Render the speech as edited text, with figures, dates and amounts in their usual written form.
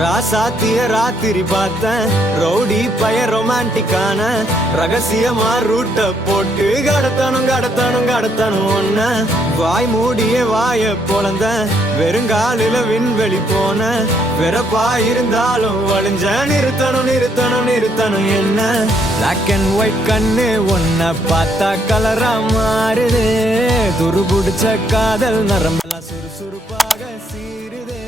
ராசாத்திய ராத்திரி பார்த்தேன் ரவுடி பய ரொமான்டிக்கான ரகசியமா ரூட்ட போட்டு கடத்தணும் ஒன்ன வாய் மூடிய வாய பொழந்த வெறுங்காலில விண்வெளி போன வெறப்பா இருந்தாலும் வழிஞ்ச நிறுத்தணும் என்ன பிளாக் அண்ட் ஒயிட் கண்ணு ஒன்ன பார்த்தா கலரா மாறுது துரு புடிச்ச காதல் நரம்பெல்லாம் சுறுசுறுப்பாக சீருதே